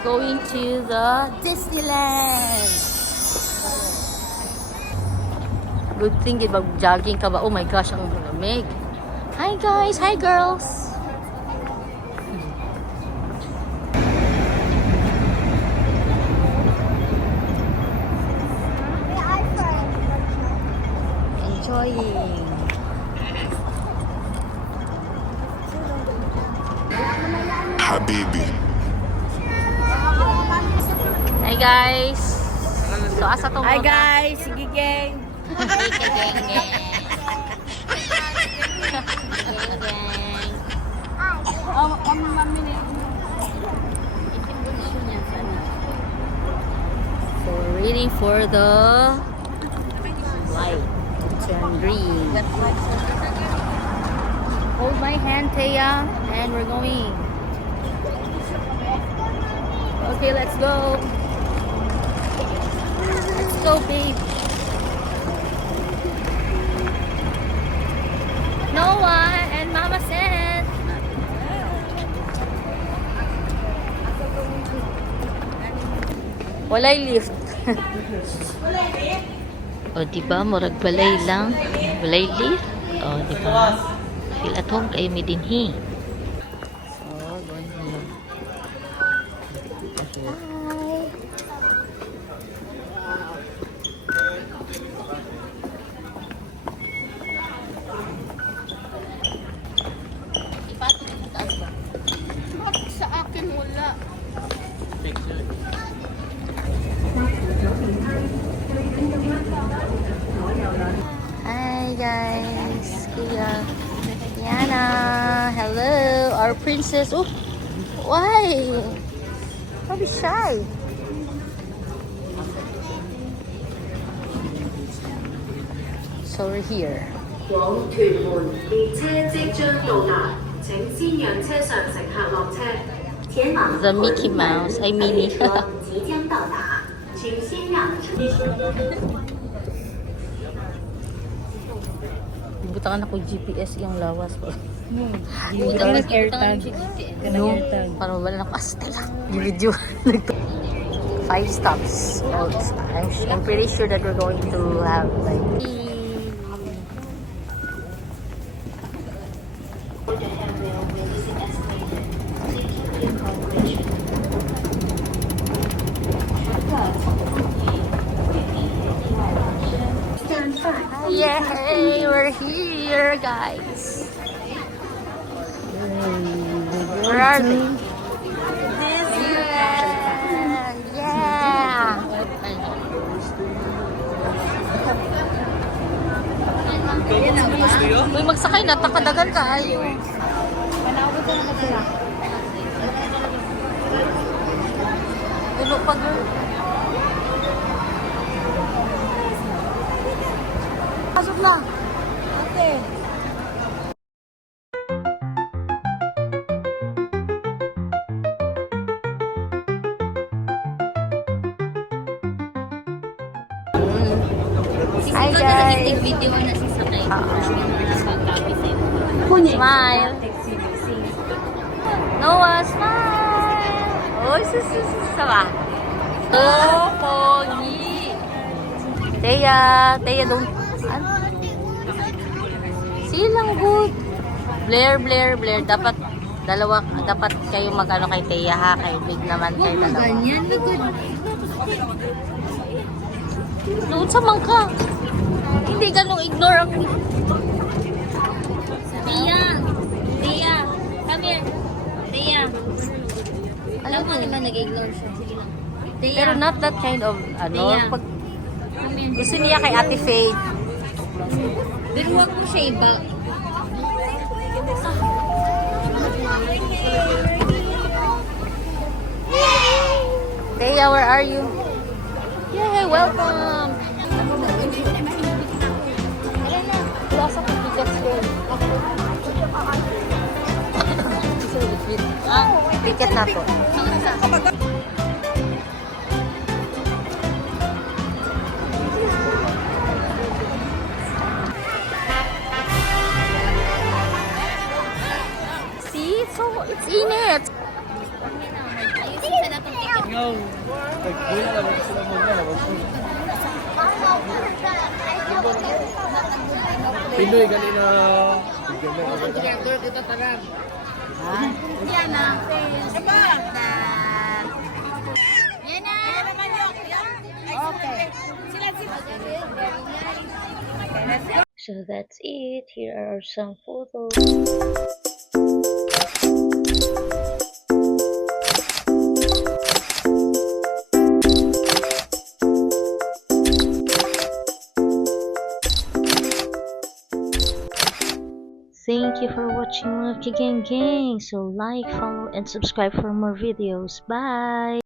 going to the Disneyland. Good thing mag-jogging ka ba? Oh my gosh, ang lamig. Hi guys, hi girls. Enjoying. Habibi. Hi guys. So asa tong Hi guys, sige gang. Geng geng geng. So we're waiting for the light to turn green. Hold my hand, Taya, and we're going. Okay, let's go. Let's go, babe. Noah and Mama said. Walay lift. O, diba? Murag balay lang. Walay lift. O, diba? Feel at home kayo may dinhi. So, going home. Hi. Sa akin wala. Hi guys, Kuya Diana, hello, our princess. Oh, why? Don't be shy. So we're here. 往屯門列車即將到達，請先讓車上乘客落車。前往 The Mickey Mouse, ay Minnie. 車即將到達，請先讓Butangan ako GPS yung lawas po. Butangan ng AirTag. No, para wala ako Astela. Yung video. 5 stops. I'm pretty sure that we're going to have like yay, we're here, guys. Where are they? Disneyland! Yeah! Uy, magsakay na, takadagan ka. Ayaw. Puno pa, girl. Pasok na. Okay. Hi guys. Video na si Sakay. Smile. Noah, smile. Oh, sama. Oh, pogi. Teya, don't. Silang good. Blair. Dapat kayo mag-ano kay Teya ha. Kay big naman kayo dalawa. Ganyan, good. Noon sa mangka. Hindi ganong ignore ang... Tia, come here. Tia. Alam mo naman nag-ignore siya. Sige lang. Tia, Pero not that kind of, Teya. pag come here. gusto niya kay Ate Faith. Pero huwag mo siya iba. Teya, where are you? Yay, welcome! Wala sa tickets girl. Ticket na to. See? So, it's in it. sa natong ticket. Pinoy kanina. Yan na. Diba? Yan na. Okay. So that's it. Here are some photos. Thank you for watching mga Kigang Gang. So like, follow, and subscribe for more videos. Bye!